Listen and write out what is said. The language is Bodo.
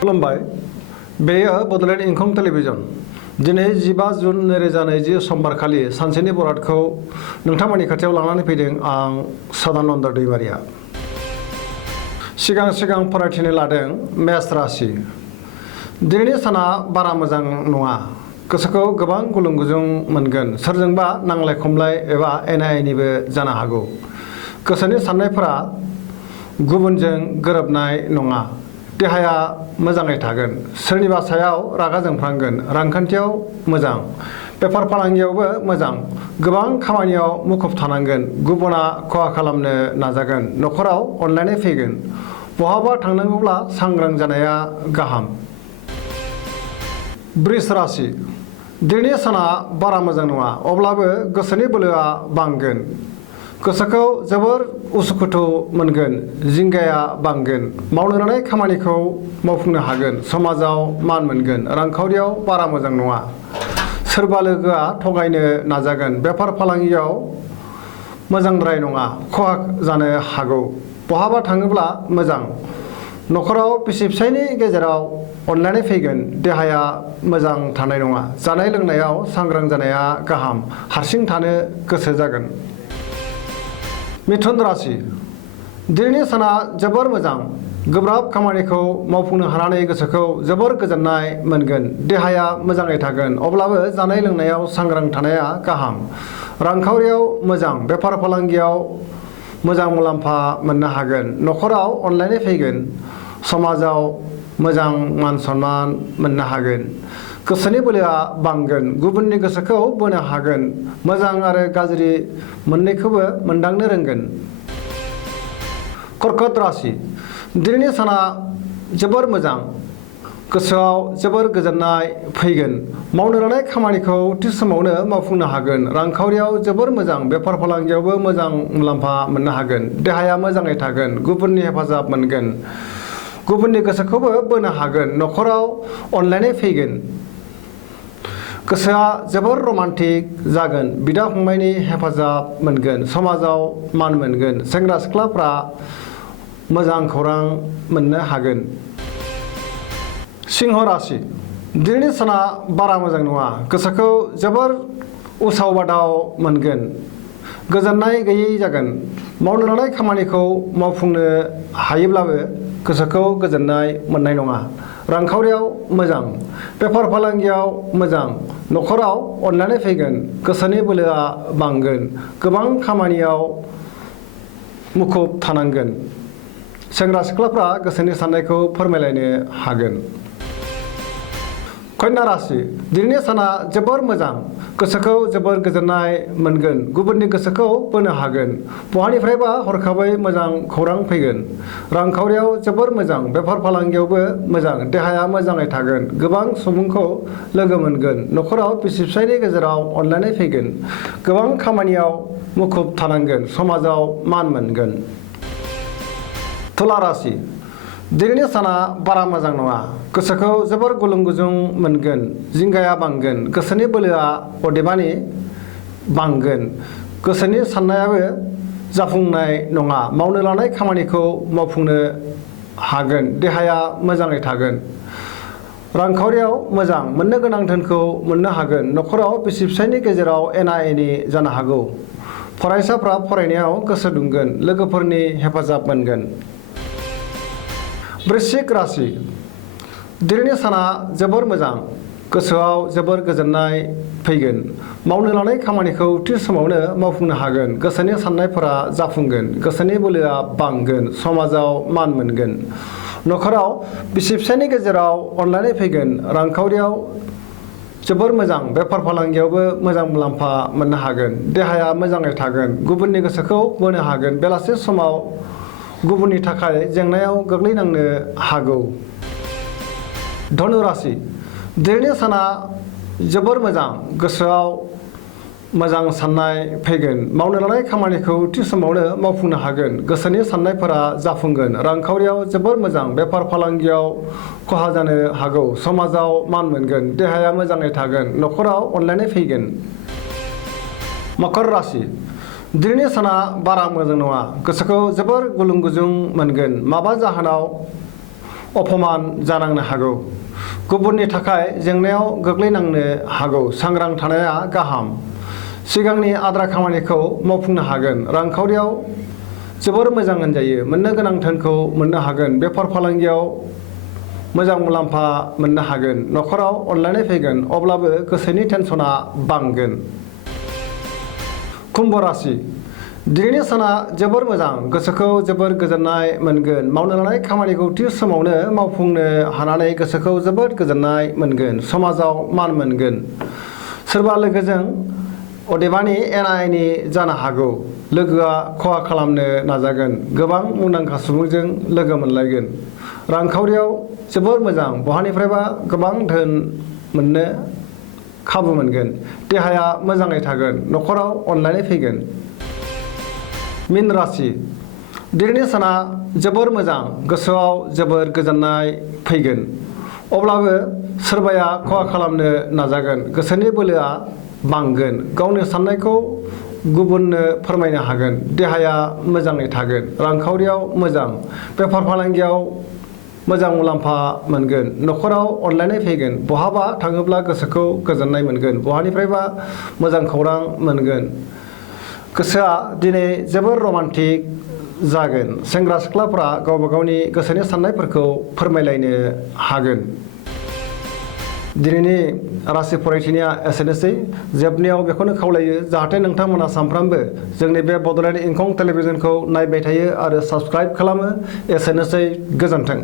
खुलुमबाय बेयो बड'लेण्ड इंखं टेलिभिजन दिनै 15 जुन 2020 समबारखालि सानसेनि बरादखौ नोंथांमोननि खाथियाव लानानै फैदों आं सदानन्द दैमारिया। सिगां फरायथिनो लादों मेष राशि। दिनैनि साना बारा मोजां नङा। गोसोखौ गोबां गुलुं गुजुं मोनगोन। सोरजोंबा नांलाय खमलाय एबा एना एनिबो जानो हागौ। गोसोनि साननायफोरा गुबुनजों गोरोबनाय नङा। देहाया मोजाङै थागोन। सोरनिबा सायाव रागा जोंफ्रांगोन। रांखान्थियाव मोजां। बेफार फालांगियावबो मोजां। गोबां खामानियाव मुखुब थानांगोन। गुबुना खहा खालामनो नाजागोन। न'खराव अनलायनाय फैगोन। बहाबा थांनांगौब्ला सांग्रां जानाया गाहाम। वृष राशि। दिनैनि साना बारा मोजां नङा। अब्लाबो गोसोनि बोलोआ बांगोन। गोसोखौ जोबोर उसुखुथु मोनगोन। जिंगाया बांगोन। मावनो लानाय खामानिखौ मावफुंनो हागोन। समाजाव मान मोनगोन। रांखावरियाव बारा मोजां नङा। सोरबा लोगोआ थगायनो नाजागोन। बेफार फालांगियाव मोजांद्राय नङा। खहा जानो हागौ। बहाबा थाङोब्ला मोजां। न'खराव बिसि फिसायनि गेजेराव अनलायनाय फैगोन। देहाया मोजां थानाय नङा। जानाय लोंनायाव सांग्रां जानाया गाहाम। हारसिं थानो गोसो जागोन। मिथुन राशि। दिनैनि साना जोबोर मोजां। गोब्राब खामानिखौ मावफुंनो हानानै गोसोखौ जोबोर गोजोननाय मोनगोन। देहाया मोजाङै थागोन। अब्लाबो जानाय लोंनायाव सांग्रां थानाया गाहाम। रांखावरियाव मोजां। बेफार फालांगियाव मोजां मुलाम्फा मोननो हागोन। न'खराव अनलायनाय फैगोन। समाजाव मोजां मान सन्मान मोननो हागोन। गोसोनि बोलोआ बांगोन। गुबुननि गोसोखौ बोनो हागोन। मोजां आरो गाज्रि मोननैखौबो मोनदांनो रोंगोन। कर्कट राशि। दिनैनि साना जोबोर मोजां। गोसोआव जोबोर गोजोननाय फैगोन। मावनो लानाय खामानिखौ थि समावनो मावफुंनो हागोन। रांखावरियाव जोबोर मोजां। बेफार फालांगियावबो मोजां मुलाम्फा मोननो हागोन। देहाया मोजाङै थागोन। गुबुननि हेफाजाब मोनगोन। गुबुननि गोसोखौबो बोनो हागोन। न'खराव अनलायनाय फैगोन। गोसोआ जोबोर रमान्टिक जागोन। बिदा फंबायनि हेफाजाब मोनगोन। समाजाव मान मोनगोन। सेंग्रा सिख्लाफ्रा मोजां खौरां मोननो हागोन। सिंह राशि। दिनैनि साना बारा मोजां नङा। गोसोखौ जोबोर उसाव बादाव मोनगोन। गोजोननाय गैयै जागोन। मावनो लानाय खामानिखौ मावफुंनो हायोब्लाबो गोसोखौ गोजोननाय मोननाय नङा। रांखावरियाव मोजां। बेफार फालांगियाव मोजां। न'खराव अनलायनाय फैगोन। गोसोनि बोलोआ बांगोन। गोबां खामानियाव मुखुब थानांगोन। सेंग्रा सिख्लाफ्रा गोसोनि साननायखौ फोरमायलायनो हागोन। कन्या राशि। दिनैनि साना जोबोर मोजां। गोसोखौ जोबोर गोजोननाय मोनगोन। गुबुननि गोसोखौ बोनो हागोन। बहानिफ्रायबा हरखाबै मोजां खौरां फैगोन। रांखावरियाव जोबोर मोजां। बेफार फालांगियावबो मोजां। देहाया मोजाङै थागोन। गोबां सुबुंखौ लोगो मोनगोन। न'खराव बिसि फिसायनि गेजेराव अनलायनाय फैगोन। गोबां खामानियाव मुखुब थानांगोन। समाजाव मान मोनगोन। तुला राशि। दिनैनि साना बारा मोजां नङा। गोसोखौ जोबोर गुलुं गुजुं मोनगोन। जिंगाया बांगोन। गोसोनि बोलोआ अदेबानि बांगोन। गोसोनि साननायाबो जाफुंनाय नङा। मावनो लानाय खामानिखौ मावफुंनो हागोन। देहाया मोजाङै थागोन। रांखावरियाव मोजां। मोननो गोनां धोनखौ मोननो हागोन। न'खराव बिसि फिसायनि गेजेराव एना एनि जानो हागौ। फरायसाफ्रा फरायनायाव गोसो दुंगोन। लोगोफोरनि हेफाजाब मोनगोन। वृश्चिक राशि। दिनैनि साना जोबोर मोजां। गोसोआव जोबोर गोजोननाय फैगोन। मावनो लानाय खामानिखौ थि समावनो मावफुंनो हागोन। गोसोनि साननायफोरा जाफुंगोन। गोसोनि बोलोआ बांगोन। समाजाव मान मोनगोन। न'खराव बिसि फिसायनि गेजेराव अनलायनाय फैगोन। रांखावरियाव जोबोर मोजां। बेफार फालांगियावबो मोजां मुलाम्फा मोननो हागोन। देहाया मोजाङै थागोन। गुबुननि गोसोखौ बोनो हागोन। बेलासि समाव गुबुननि थाखाय जेंनायाव गोग्लैनांनो हागौ। धनु राशि। दिनैनि साना जोबोर मोजां। गोसोआव मोजां साननाय फैगोन। मावनो लानाय खामानिखौ थि समावनो मावफुंनो हागोन। गोसोनि साननायफोरा जाफुंगोन। रांखावरियाव जोबोर मोजां। बेफार फालांगियाव खहा जानो हागौ। समाजाव मान मोनगोन। देहाया मोजाङै थागोन। न'खराव अनलायनाय फैगोन। मकर राशि। दिनैनि साना बारा मोजां नङा। गोसोखौ जोबोर गुलुं गुजुं मोनगोन। माबा जाहोनाव अपमान जानांनो हागौ। गुबुननि थाखाय जेंनायाव गोग्लैनांनो हागौ। सांग्रां थानाया गाहाम। सिगांनि आद्रा खामानिखौ मावफुंनो हागोन। रांखावरियाव जोबोर मोजां होनजायो। मोननो गोनां धोनखौ मोननो हागोन। बेफार फालांगियाव मोजां मुलाम्फा मोननो हागोन। नखराव अनलायनाय फैगोन, अब्लाबो गोसोनि टेनसना बांगोन। कुम्भ राशि। दिनैनि साना जोबोर मोजां। गोसोखौ जोबोर गोजोननाय मोनगोन। मावनो लानाय खामानिखौ थि समावनो मावफुंनो हानानै गोसोखौ जोबोद गोजोननाय मोनगोन। समाजाव मान मोनगोन। सोरबा लोगोजों अदेबानि एना-एनि जानो हागौ। लोगोआ खहा खालामनो नाजागोन। गोबां मुंदांखा सुबुंजों लोगो मोनलायगोन। रांखावरियाव जोबोर मोजां। बहानिफ्रायबा गोबां धोन मोननो खाबु मोनगोन। देहाया मोजाङै थागोन। नखराव अनलायनाय फैगोन। मीन राशि। दिनैनि साना जोबोर मोजां। गोसोआव जोबोर गोजोननाय फैगोन। अब्लाबो सोरबाया खहा खालामनो नाजागोन। गोसोनि बोलोआ बांगोन। गावनि साननायखौ गुबुननो फोरमायनो हागोन। देहाया मोजाङै थागोन। रांखावरियाव मोजां। बेफार फालांगियाव मोजां मुलाम्फा मोनगोन। नखराव अनलायनाय फैगोन। बहाबा थाङोब्ला गोसोखौ गोजोननाय मोनगोन। बहानिफ्रायबा मोजां खौरां मोनगोन। गोसोआ दिनै जोबोर रमान्टिक जागोन। सेंग्रा सिख्लाफोरा गावबा गावनि गोसोनि साननायफोरखौ फोरमायलायनो हागोन। दिनैनि राशि फरायथिनाया एसेनोसै। जोबनायाव बेखौनो खावलायो जाहाथे नोंथांमोना सानफ्रामबो जोंनि बे बड'लेण्ड इंखं टेलिभिजनखौ नायबाय थायो आरो साबस्क्राइब खालामो। एसेनोसै, गोजोन्थों।